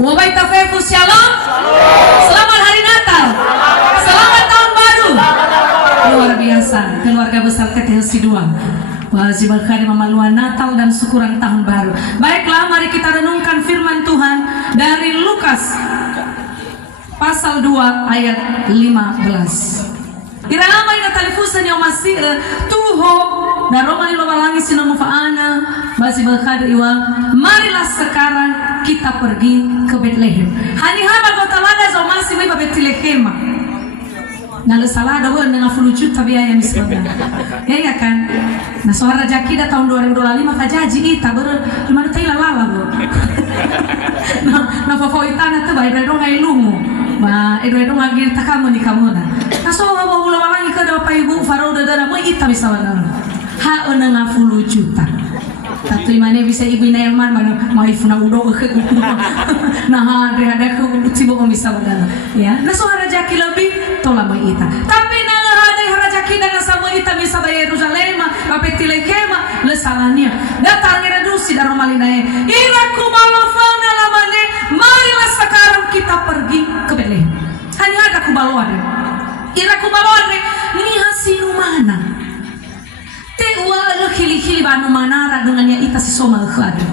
Wabarakatuh, shalom. Selamat hari Natal. Selamat tahun baru. Luar biasa, keluarga besar KTHC 2. Wajib berkari memaluan Natal dan syukuran tahun baru. Baiklah, mari kita renungkan firman Tuhan dari Lukas pasal 2 ayat 15. Irama ina talifusan yang masih tuho dan romani lobalangi sinamu faana basi berkari iwa. Marilah sekarang kita pergi ke Bethlehem. Hani haba gotalada zo masih wiba Bethlehem. Nalo salada wo dengan fulucut tabiaya misbada. Ya kan. Nah suara jakida tahun 2025 kajaji ita ber gimana taila lala bo. Na favoritana tu bai dong ngai lumu. Ma edo ngagir takamu ni kamuna. Kaso bawa ulang-ulang ke dapat ibu farau dada mo ita bisa wana. Ha ona nga fulucuta. Tatu imane bisa ibu Nelman mana mau ifuna udo ke. Nah ada ke tibo ko bisa wana. Ya. Na suara jaki lebih tola mo ita. Tapi nala ada harajaki dan sama ita bisa bayar Yerusalem, Bethlehem, le salania. Datangnya reduksi dari Malinae. Iraku balofana lamane. Marilah sekarang kita pergi ke Bethlehem. Hanya ada kubalone. Ira kubalone ini hasil mana? Tewa lo kili-kili banu manara dengannya ita si soma khada.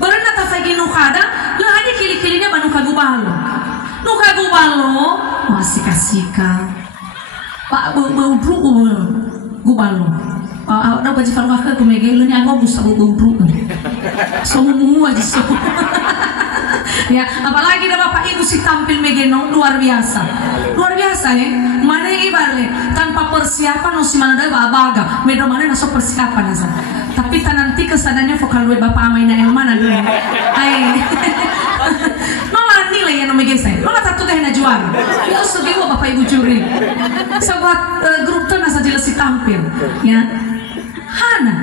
Berana tafagi no khada, lo hadi kili-kilinya banu kagubalo. No kagubalo masih kasika. Pak bau-bau gubalo. Ada baju farwa ke kumegelo ni aku busa bau-bau. Semua aja semua. Ya, apalagi ada bapak ibu si tampil megeno luar biasa ya. Mana ibarle tanpa persiapan no si mana ada babaga, medo mana naso persiapan asa. Tapi nanti kesananya vokal we bapak amaina yang mana dulu. Ai. No nilai yang no megesa. No tatu teh na juara. Ya sugi wa bapak ibu juri. Sahabat grup tuh nasa jelas si tampil, ya. Hana.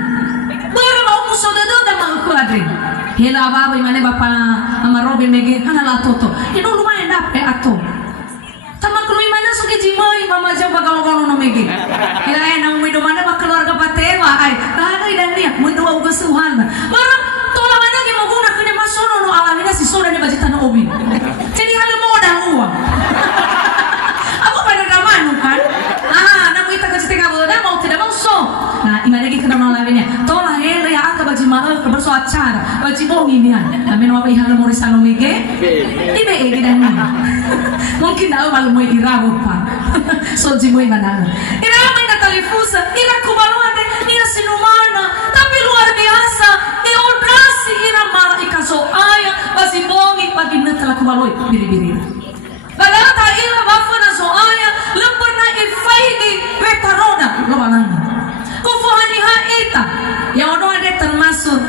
Baru mau musuh dada mangku adre. Hela baba imane bapa amarobe mege hana la toto ino lumayan dape ato tama kulu imane suki jimoi mama jamba kalau no mege ya enang medo mana ba keluarga patewa ai ada dan dia mendua ugesuhan barang tola mana ge mau guna kene masono no alamina si soda ne bajita no obi jadi hal modal uang aku pada ramanu kan namu ita ka cita boda mau tidak mau so nah imane ge kana malamnya tola hele ya aka baji mal ke berso acara baji bongi ni kami no ihang mo risalo mege ibe ege dan mungkin tahu malu mo irago pa so ji mo imana ira mai na talifusa ira kubalone ni sinumana tapi luar biasa e odrasi ira malaika so aya baji bongi pagi netala kubaloi biri-biri galata ira wafana so aya lemperna ifaidi retaroda lo manana kufuhani haita yang ono ada termasuk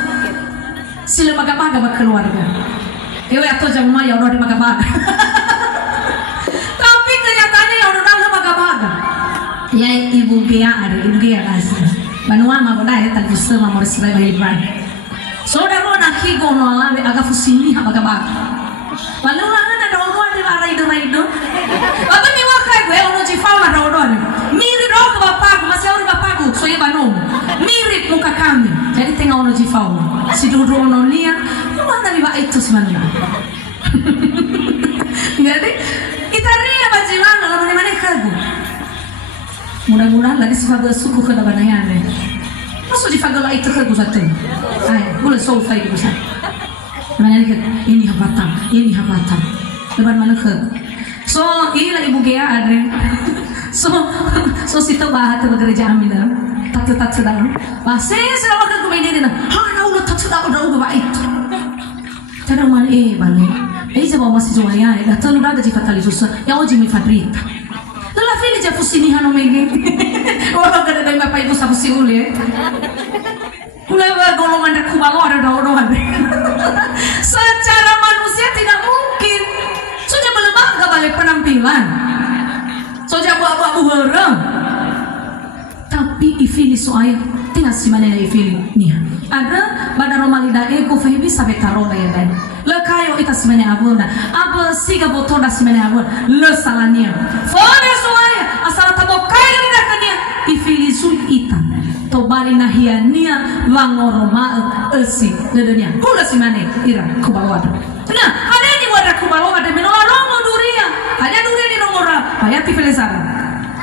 sila magabaga berkeluarga. Ewe atau jamu ya ono di magabaga. Tapi kenyataannya ya ono dalam magabaga. Ya ibu Gea ada ibu Gea kasih. Banua ma boda ya tadi sama mau sibai bahiban. Saudara nak higo no alawe aga fusini ha magabaga. Walau langan ada ono di raido. Apa ni wakai gue ono jifau na ono. Mirip dong ke bapakku masih ori bapakku so ya banom. Mirip muka kami. Jadi tengah ono jifau. Si dulu ono nia, mana biba itu sebenarnya. Jadi kita ria bajilan dalam mana kagu. Mudah-mudahan dari sifat suku ke dalam nanya. Masuk di fagala itu kagu satu. Boleh sofa itu bisa. Mana ini habatan. Lebar mana kagu. So ini ibu Gea ada. So situ bahat bekerja amin dalam. Tak sedang. Masih selama ke komedi na. Sudah udah baik. Tanang man balik. Saya bawa masih juaya. Dah terlalu ada jika tali susah. Yang ojimi fabrita. Lalu fili jafu sini hano megi. Orang kada dari bapak ibu sapu si ule. Ule golongan dak kubalo ada orang. Secara manusia tidak mungkin. Sudah belum balik penampilan. Sudah abu-abu herang. Tapi ifili soaya tinggal si mana ifili nih. Ada pada Romalida eko fahimi sabe tarola ya dan le kayo ita si mana abuna apa siga botonda si mana abuna le salania fone soaya asal tabo kayo ni nakania ifili sui ita to bali nahiania wangoroma esi le dunia kula si mana ira kubawada nah ada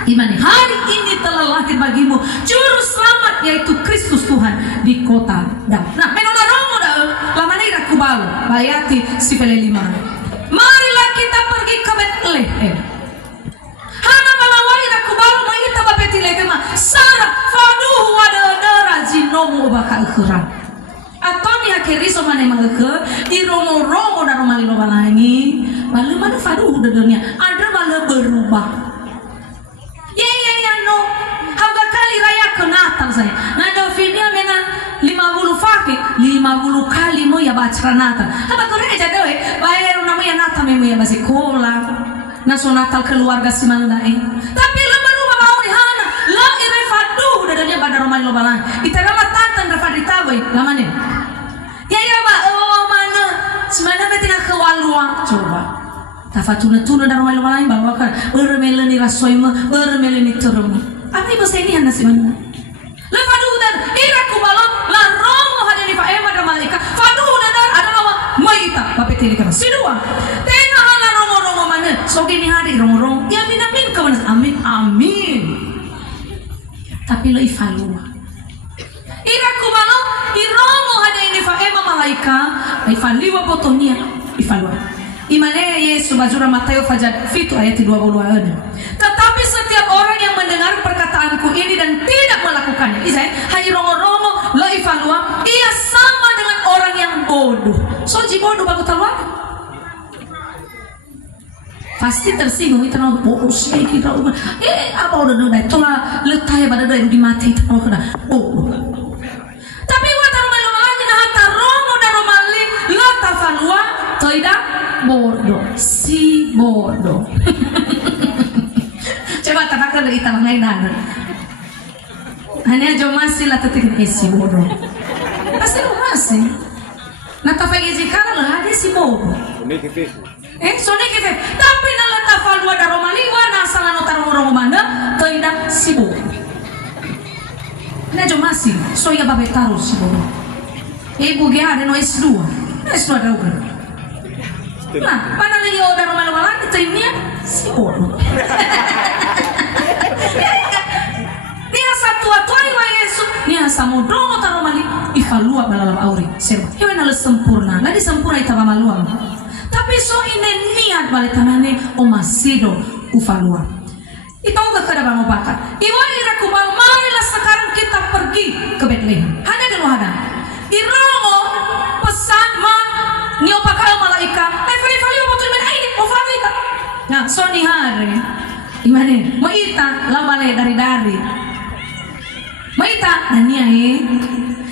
Imani, hari ini telah lahir bagimu juru selamat yaitu Kristus Tuhan di kota Daud. Nah, menodarongo da lamani rakubal bayati si pelelima. Marilah kita pergi ke Betlehem. Hana malawai rakubal maita Betlehem Sarah faduhu wadadara jinomu bakal kerang. Atau ni akhiri somane maleke di romo-romo dan romalino balangi. Malu mana faduhu dadanya ada malu berubah. No, haga kali raya ke Natal saya. Nada filmnya mena 50 fakir, 50 kali mo ya baca Natal. Haga kore aja dewe, bayar namanya Natal memo ya basi kola. Naso Natal keluarga si mandae. Tapi rumah mau di hana, la ire fadu dadanya pada rumah lo balang. Itarama tantan rafadi tawe, lamane. Ya ba, oh mana, semana betina kewaluang coba. Tafatuna-tuna dan rumah lain bawa kan bermelani rasoima bermelani terung. Apa ibu saya ini anak si mana? Lefadu dan iraku balon la romo hada ni faema dan malika. Fadu dan adalah maita bapetili kan sidua. Tengah ala romo-romo mana? Sogi ni hari romo-romo. Ya amin kawan amin amin. Tapi lo ifalua. Iraku balon iromo hada ni faema malaika. Ifaliwa botonia ifalua. Imane Yesus bajura Mateo Fajat Fitu ayat 20. Tetapi setiap orang yang mendengar perkataanku ini dan tidak melakukannya, Isai hai rongo-rongo lo ivalua, ia sama dengan orang yang bodoh. Soji bodoh bagus tahu? Pasti tersinggung itu orang bodoh sih kita. Apa udah tola letai pada dari di mati itu kena bodoh. Tapi watar malu-malu nah hatta rongo dan romali lo tafalua tidak bodoh, si bodoh. Coba tafakar dari tanah lain dan hanya jauh masih lah tetik si bodoh. Pasti lu masih. Nah tafakar jika lah ada si bodoh. Sone kete. Tapi nala tafal wada romaliwa na salah notar orang mana tidak si bodoh. Nah jauh masih. So ya babe taruh si bodoh. Ibu dia ada no S2. S2 ada bukan? Nah, pada lagi udah rumah-rumah lagi terima si bodoh. Dia satu wa Yesus, dia samudromo taromali ifalua balalam auri. Serba, hewan harus sempurna, nggak disempurna itu maluang. Tapi so ini niat balik tangannya omasido ufalua. Itu nggak kada bang obakat. Iwan irakubal marilah sekarang kita pergi ke Betlehem. Hanya di luar Iromo pesan ma niopakal malaika. Nah, so ni hari, imane, maita lamale dari, maita nanya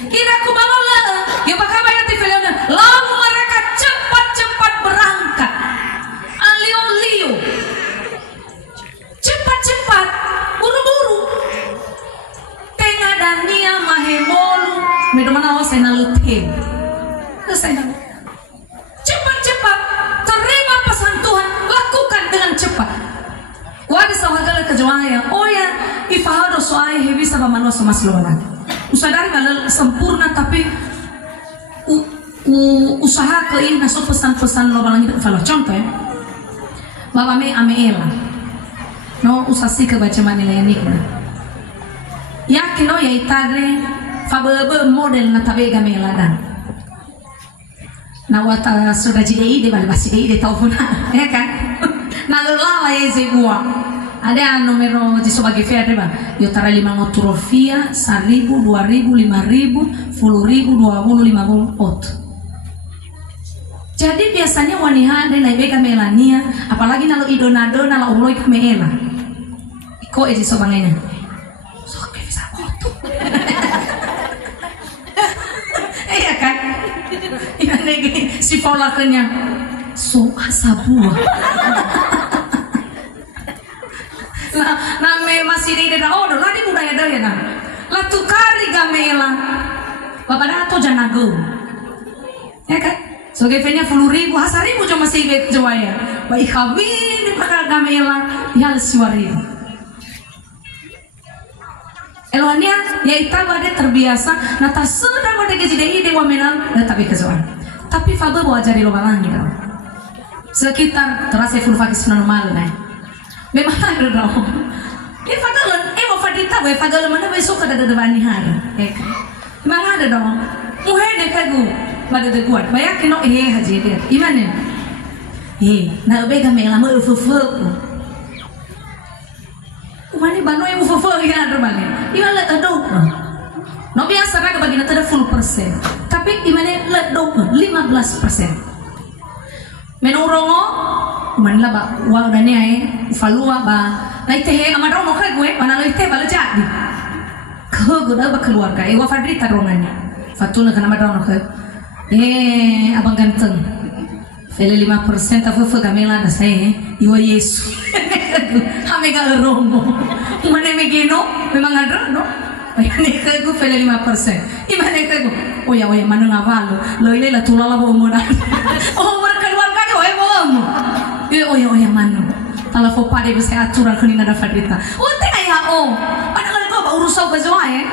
kira aku balola, ya bakal bayar di filmnya, lalu mereka cepat berangkat, alio, cepat, buru-buru, tengah dania mahemolu, medomana o saya nalutih, saya cepat, terima pesan Tuhan. Lakukan dengan cepat. Wadi sawagala kejuaya. Oh ya, ifahado soai hebi sama manusia sama seluruh. Usadari kalau sempurna tapi usaha ke ini masuk pesan-pesan lo balang itu kalau contoh ya. Bapa me ameela. No usasi ke baca manila ini. Yakin lo ya itare fabebe model na tabe gamela dan. Nawata sudah jadi ide balik masih ide tahu pun ya kan nalala ya zebua ada nomor di sebagai fair bang yo tara 5 trofia 1000 2000 5000 10.000 20 50 jadi biasanya wanita ada naik bega melania apalagi nalo idonado nalo uloi kamela iko ezi sobangenya sok bisa foto iya kan si polaknya so asabuah nah me masih di daerah oh lah di budaya daya nah lah tukari gamela bapak dato janago ya kan so gefenya 10.000 1000 cuma masih get jawaya baik kawin di pakar gamela hal siwari Eloania ya itaba dia terbiasa nata sudah mau dege jidei dewa menang tapi kesoan tapi faber bawa jari lo balang gitu sekitar terasa full fakis normal nih memang ada dong fagalan mo fadita we fagalan mana we suka ada bani hari mang ada dong muhede kagu pada de kuat bayak no haji dia imane na bega mela mo fufu umane bano yang fufu ya ada bani imane ado no biasa raga bagi na tada full persen tapi imane ledok 15%. Menurongo man laba wa dane ai falua ba nai tehe amadro no gue mana lo ite bala jadi ke goda ba keluarga wa fadri tarongannya fatuna kana madro no abang ganteng fele 5% tafu gamela na sai iwa yesu hamega rongo mane megeno memang ada no ayane ke gue fele 5% imane ke gue oya mana ngavalo lo ile la tulala bo mo oh oya mano tala fo pade be saya aturan kini nada fadita unte aya pada kali kau urusau ke joai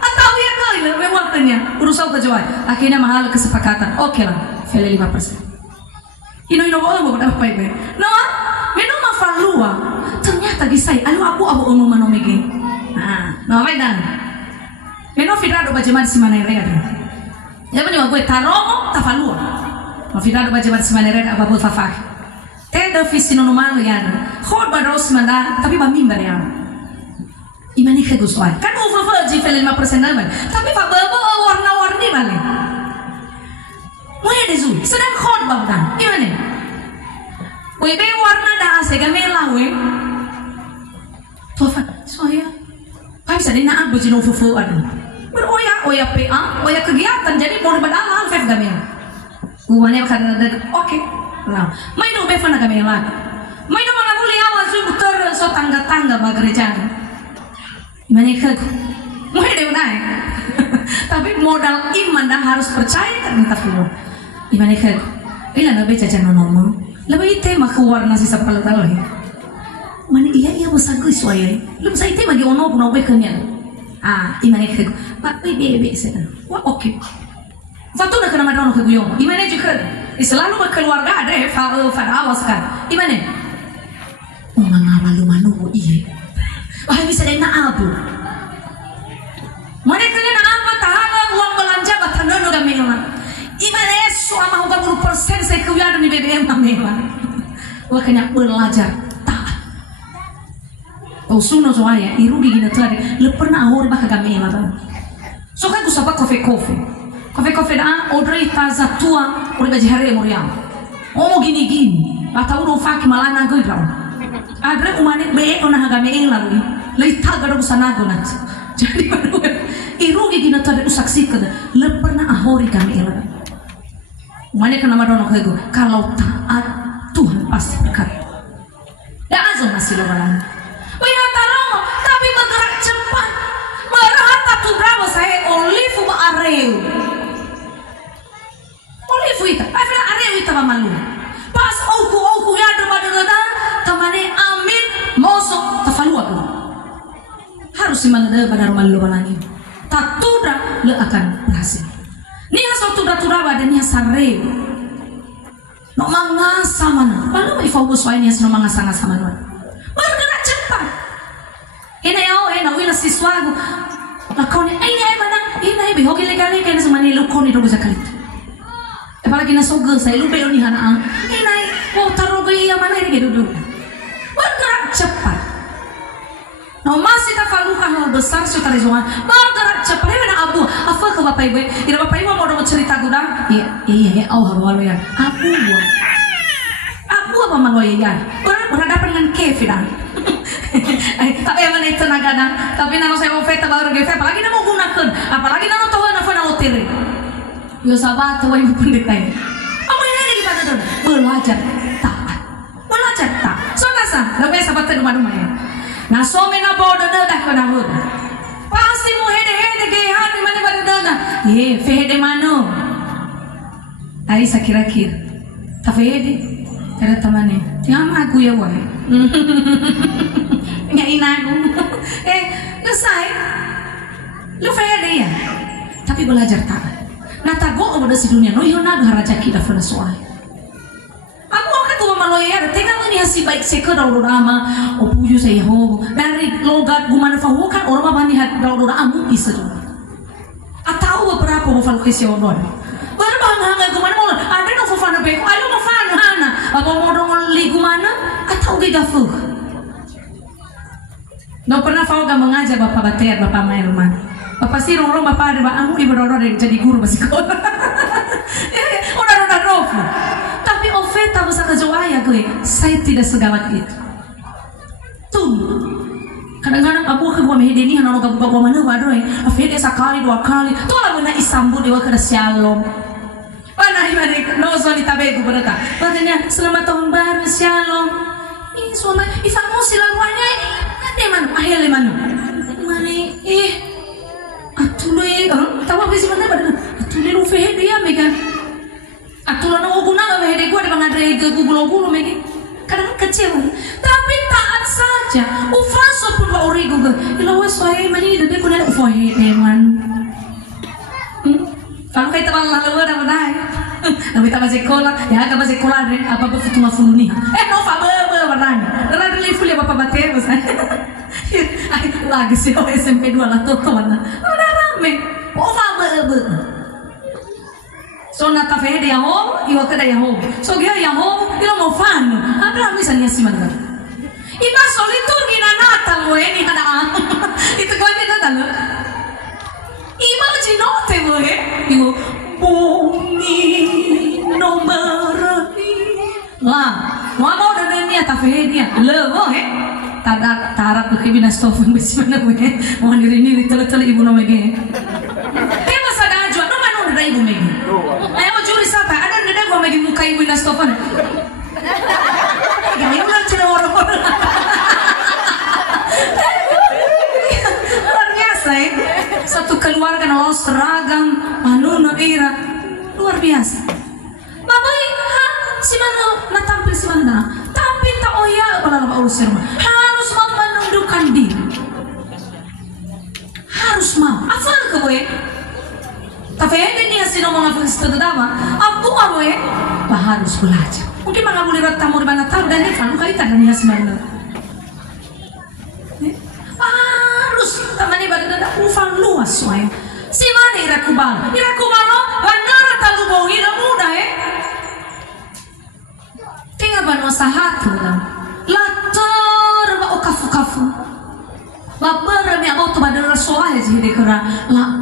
atau ya kali memang kenya urusau ke joai akhirnya mahal kesepakatan oke lah fele 5% ino boleh dapat apa ibe no meno mafalua ternyata gisai alu abu ono mano mege no medan meno fidrado bajaman si manere ada ya bani gue taromo tafalua no fidrado bajaman si manere apa pun fafah ada visi normal ya, khod bados mana, tapi bamimbar ya. Imani ke gusuan, kan overflow jifel 5% naman, tapi pak babo warna-warni balik. Mulai dezu, sedang khod babdan, imani. Webe warna dah segamela we. Tofa, soya. Kami sedang nak bujin overflow ada. Beroya PA, oya kegiatan, jadi mau berdalal fef gamel. Gumanya karena ada, oke. Nah, may no befa na kami lang. May no mga buliawa butor so tangga-tangga magrejan. Manikag. May dew na Tapi modal iman dah harus percaya kan tafulo. Imanikag. Ila na beca jano normal. Lebih tema kewarna si sapal talay. Mani iya masagoy suayay. Lum sa ite magi ono puno be kanya. Imanikag. Pak bebe sana. Wa okay. Fatu na kana madano kaguyong. Imane jikad. Selalu berkeluarga ada awas kan imane ngawal manu iya bisa dena abu mana kena apa tahaga uang belanja batanono gamela imane suama 30% saya kuyado ni BBM gamela wa kena belajar taat suno soalnya irugi gina tadi le pernah awor baka gamela so kan kusapa kofe dah order itaza tua uri baji hari muriam gini atau udah faki malana gue dong adre umane be ona hagame lalu le taga do sana gonat jadi baru irugi gina tadi usaksikan le pernah ahori kami ela umane kana madono kego kalau taat Tuhan pasti berkat ya azon masih lobalan wihataro tapi bergerak cepat merata tu bravo saya olive areu Fuita, afira are wita malu. Pas oku ya ada tamane amin mosok tafalua ko. Harus simanda pada malu balani. Tatuda le akan berhasil. Nia so tuda badan nia sarre. No mangasa mana. Balu mai fokus wae nia so mangasa mana. Bergerak cepat. Ina wila siswagu. Lakone ai mana ina be hoki legale kena semani lukoni do zakali. Apalagi nasoga saya lupa ni hana inai taruh gaya mana ini duduk bergerak cepat no masih tak falukan hal besar sudah rezongan bergerak cepat ini mana abu apa ke bapak ibu ira bapak ibu mau cerita gudang iya hawa ya abu apa malu ya berhadapan dengan kefidan tapi yang mana itu nagana tapi nano saya mau feta baru gefe apalagi namo gunakan apalagi nano tahu nafas nano tiri yo sahabat tahu ibu pendeta ini apa yang ada di pada dong belajar taat so nasa lebih sahabat rumah ya nah so mena bawa dah kena hud pasti mu hede gehan di mana pada dana fehede mano ai sakira-kira tafehede ada temannya ngama aku ya wah nggak inagu ngesai lu fehede ya tapi belajar taat natago obodo si dunia no iyo naga raja kita fana soal aku akan tuwa maloyar tega mani hasi baik sekera urama opuju saya ho dari logat gumana fahukan orang mani hat daurura amu isa atau beberapa mafal kesionon berbang hanga gumana mo ada no fofana beko ayo mafana hana apa mo dong li gumana atau gigafu no pernah fau ga mengajar bapak bater bapak Mailman bapak si rong bapak ada amu ibu roro jadi guru masih sekolah udah rofu tapi ofeta besar kejoaya gue saya tidak segawat itu tuh kadang-kadang aku ke gua mehede ni hana ga gua mana waduh afede sekali dua kali tuh lah benar isambu dewa kada shalom mana ibade no soni tabegu berata katanya selamat tahun baru shalom ih suami ifamu silaruannya kade man ahele man mari atule tawa bisi mana pada atule lu fehede ya mega atule no guna ga mehede gua de bangadre ke gugulo mega kadang kecil tapi taat saja ufaso pun ba origo ga ilawas soe mani de ko na ufohe deman kalau kita malah lalu ada badai tapi tak masih sekolah ya ka masih sekolah re apa ba fitu mafuluni no fa ba badai dara de lifu le bapak batero ai lagi sih SMP 2 lah toto mana udah rame fa ba so nata fede ya ho iwa kada ya ho so dia ya ho ilo mo fan ada misalnya si mana iba soliturgi na natal mo ni kada itu ko ni natal iba cinote mo iwo bumi nomor lah mau ada ni ata fede ya le mo tada tarap ke bina stofun besi mana mo mo ni tele ibu no mege tema sada ajwa no manu da ibu mege ayo juri sapa ada neda gua megi muka ibu na stofun ya ibu lang cina orang-orang luar biasa satu keluarga na seragam anu no ira luar biasa babai si mana na tampil si mana tampil tak oya wala ba urus rumah harus mau menundukkan diri harus mau apa ke boy tapi ini asino mga festival dama aku awe harus belajar mungkin mga boleh tamu di mana tahu dan ini kalau kaitan dengan sebenarnya harus tamani badan ada ufang luas soalnya si mana irakubal lo bandara talu bau ina muda tinggal banu sahatu latar ba okafu babara mi abau to badara soalnya sih dekora la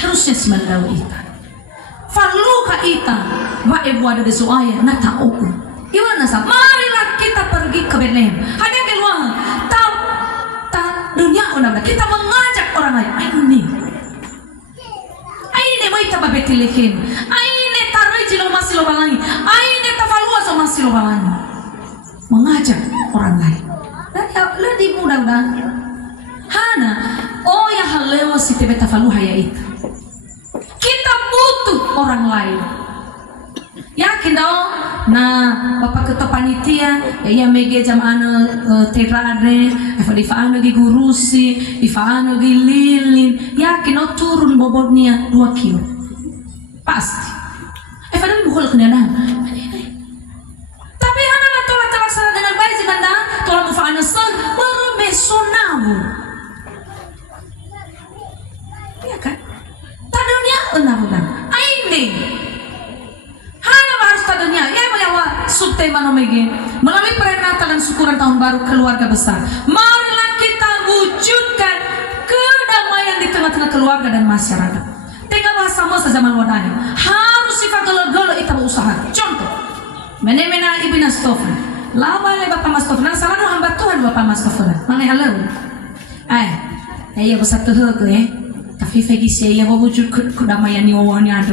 harusnya semandau ita faluka ita wa ibu ada de soaya na tauku gimana sa marilah kita pergi ke Bethlehem hanya keluar ta dunia ona kita mengajak orang lain aine mai ta Bethlehem aine tariji lo masih lo balangi aine ta falua so masih lo balangi mengajak orang lain dan lebih mudah hana ya halewa si tebe ta faluha ya ita kita butuh orang lain yakin dong nah bapak ketua panitia ya mege jamana terade ifa di gurusi ifa di lilin yakin o turun bobotnya 2 kilo pasti ifa dan buhol kendaraan tapi anak tolak terlaksana dengan baik sih banda tolak mufa'ana sen bermesonamu ya kan tadunya benar-benar aini hanya harus tadunya ya melawa subtema nomege melalui perayaan Natal dan syukuran tahun baru keluarga besar marilah kita wujudkan kedamaian di tengah-tengah keluarga dan masyarakat tinggal bahasa masa zaman wadahnya harus sifat gelo-gelo kita berusaha contoh menemena ibu Nastofan lama le bapak Nastofan dan salah hamba Tuhan bapak Nastofan mana halo ya besar tuh tapi fegisi ya wujud kedamaian ni wawani ada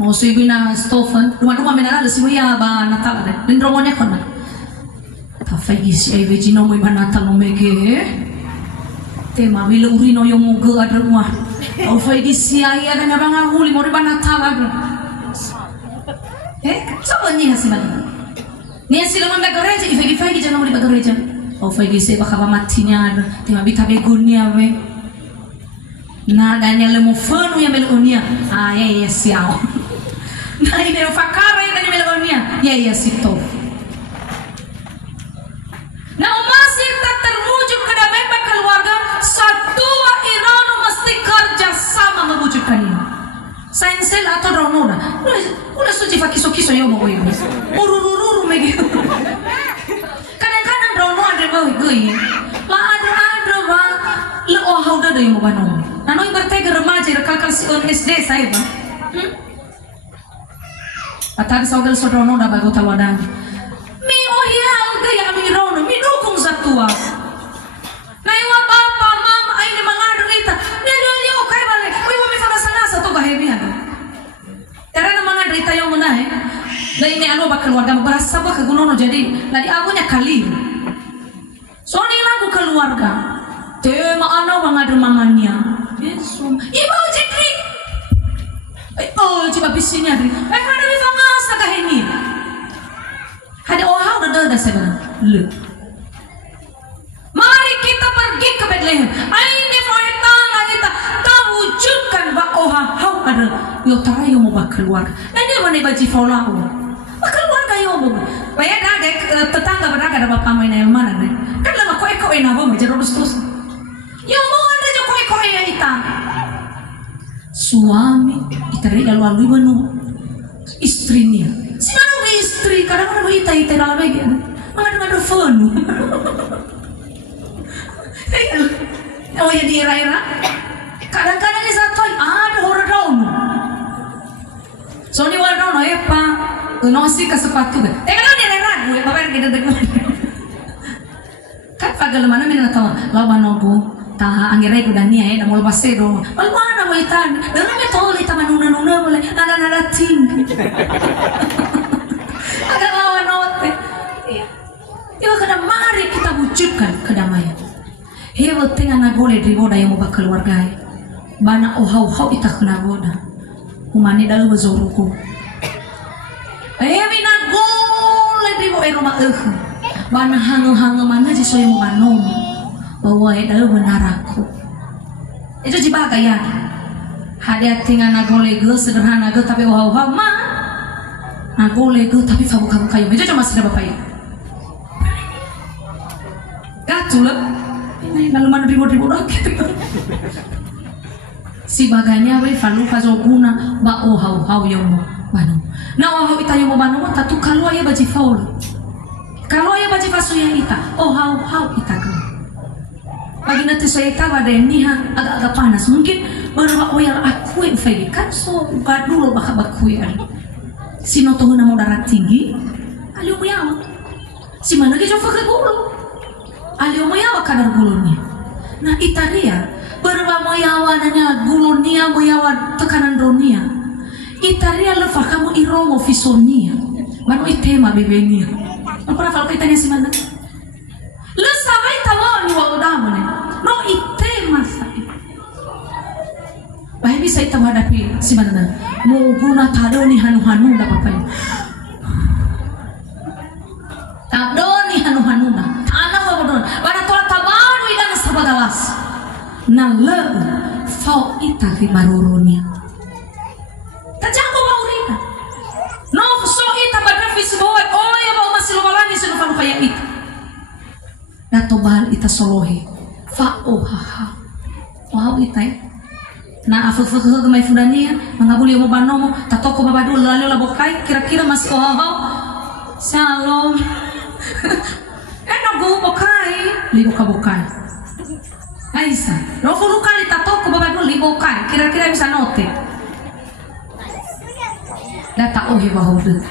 mau sibina Stofan rumah menara sih ya ba Natal ada dan romonya kona tapi fegisi ya vecino mo ba Natal no mege tema bila urino yung mugo ada rumah oh fegisi ya ada nabang huli mo ba Natal ada coba nih hasil mana nih hasil mo ba gereja ifegi jangan mo di gereja oh fegisi baka matinya ada tema bita begunya we na danya lemo fanu ya melonia ya siao na ine fakara ya danya melonia ya sito. Nah masih tak terwujud kedamaian keluarga, satu irono mesti kerja sama mewujudkan ini. Sainsel atau Ronona, udah suci kiso-kiso ya mau gue, urururu begitu. Kadang-kadang Rono ada gue, lah ada bang, le hau dah yang mau bangun. Nano ibaratnya remaja rekal si SD saya bang. Atau saudara Rono dah bagus tawadan. Mi alga yang mi Rono, mi dukung zatua. Nah iwa bapa mama ini mengadu kita, dia okai balik, iwa mi fana sana satu bahagia. Karena mengadu kita yang mana nah ini anu bakal keluarga berasa bah kegunono jadi lagi abunya kali. Soalnya lagu keluarga, tema anu mengadu mamanya. Yesus, ibu jikri. Oh, coba bisinya dri. Kada bisa ngasa kah ini? Ada orang udah sebenarnya. Le. Mari kita pergi ke Bethlehem. Ini proyektan kita wujudkan bahwa orang ada yo tarayo mau keluar. Nah dia mana baji follow. Keluarga yo mau. Bayar ada tetangga berada ada bapak main yang mana nih? Kan lama kau enak mau jadi terus. Yo mau ada jo kau yang kita. Suami itari lalu manu istrinya. Si manu istri kadang-kadang ita lagi. Mengadu phone. Oh ya di era kadang-kadang di satu ada orang down. Soalnya orang down ya pak, nosi ke sepatu kan. Kalau di era gue bapak kita dengar. Kan pagal mana mina tahu lawan nobu. Taha angire ko dania na mo pasero. Malwana mo itan. Dala me tole ta manuna mo le nada ting. Agak lawan note. Iya kada mari kita wujudkan kedamaian. Hewa tengah nagole driboda yang mau keluarga. Bana ohau ita kena goda. Umane dalu bazoruku. Hewi nagole driboda rumah Bana hangu mana jisoy mo banom. Bahwa itu benar aku itu jibaga ya hadiah tinggal nagolego sederhana go tapi wow mah nagolego tapi kamu kayu itu cuma sudah bapak ya gatul ini lalu mana ribu rakyat si baganya we falu kazoguna ba hau yang mau banu nah hau ita yang mau banu tatu kalau ya baji faul kalau ya baji pasuya ita hau ita go pagi nanti saya tahu ada yang agak panas mungkin baru yang aku yang fegi kan so dulu bakal ya si noto mau darah tinggi alio moyawa si mana lagi coba ke gulu alio moyawa kadar gulunya nah itaria berba moyawa nanya gulunya moyawa tekanan dunia itaria lepas kamu iromo visonia baru itema bebenia apa kalau kita si mana lesamai tawa ni wagodamu ne no itema sai baik bisa kita hadapi si mana mau guna tado ni hanu da papai tado ni hanu da ana wagodon bara tola tabaru idan sabadalas na le fau ita ki marurunia tajambo maurita no so ita badafis boy oh ya mau masih lumalani sinu kanu kaya ita nato bahal ita solohe fa haha wow ita na afu may fudania mangabuli mo banomo tatoko babadul lalu labokai kira-kira masih shalom go bokai libo kabukai aisa rofu lukali tatoko babadul libo kai kira-kira bisa note data ohe bahudu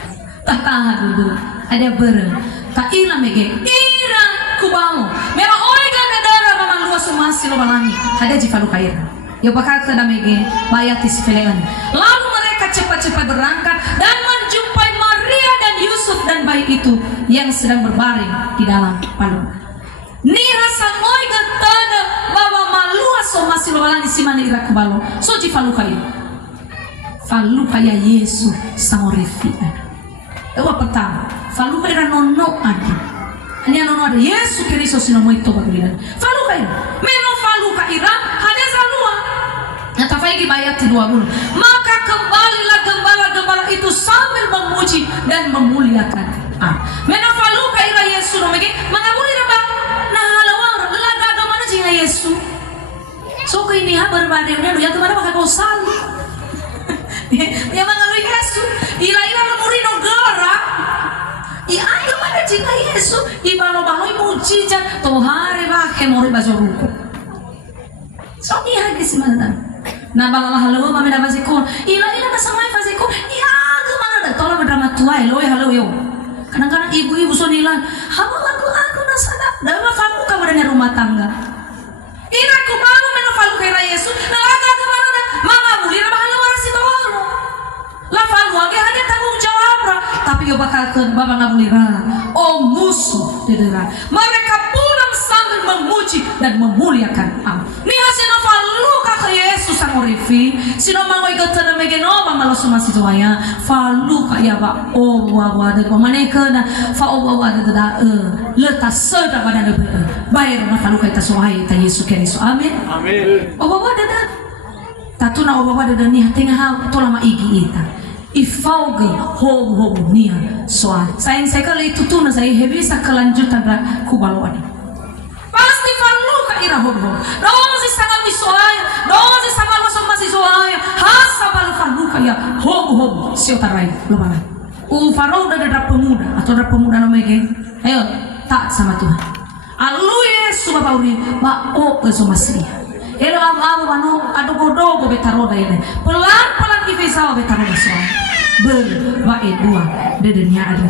tataha dulu ada bereng tak ila mege ira kubao mera oiga nedara mama luas sumasi lo balangi ada jifalu kair ya bakal kena mege bayati sifelean lalu mereka cepat-cepat berangkat dan menjumpai Maria dan Yusuf dan bayi itu yang sedang berbaring di dalam palung ni rasa oiga tada bawa malua sumasi lo balangi simani ira kubalo so jifalu kair falu kaya Yesus sangorifia ewa pertama falu kaya nono adi hanya nono ada Yesus Kristus sino moito bagilan falu kaya meno falu kaya hanya salua nyata faigi bayat 20 maka kembalilah gembala-gembala itu sambil memuji dan memuliakan menafalu kaira Yesus nomege mangamuli raba nah halawang laga mana jinga Yesus so ko ini ha berbade udah ya kemana maka dosal ya mangamuli Yesus ila nomuri no gara ya ayo mana jinga Yesus ibalo baloi mujizat tohare ba kemori bazoruko so ni hagi simana na balala halawa mame na basiko ila na samay basiko ya kemana dah tolong berdrama tuai loe halo yo kadang-kadang ibu-ibu sonilan halo aku nasada dalam famu kamu dari rumah tangga ira ku baru menafalu kira Yesus nalaga kemana dah mangamuli na bahalo warasi tawalo la falu age hanya tanggung jawab tapi yo bakal ke baba ngabulira oh musuh dedera mereka pulang sambil memuji dan memuliakan Allah ni hasino falu ka Yesus ang orifi sino mangoy ka tada megeno mamalo sumasi tuaya falu ka ya ba o wa de maneka na fa o wa de da leta seda pada de bayar na falu ka ita suai ta Yesus Kristus amin amin o wa de da tatuna o wa de ni hatinga ha tola ma igi ita ifauge hobo nia soal sayang sekali itu tuna saya bisa kelanjutan kubalwani pasti falu ka ira hobo dozi sangat misoaya dozi sama masuk masih soaya hasabal falu ka ya hobo sio tarai lumana faro udah ada pemuda atau ada pemuda namanya ayo tak sama Tuhan alu Yesus bapak uri ba o masih elo abu manu adu godo betaroda ini pelan-pelan kifisau betaroda soal berbaik dua dedenya ada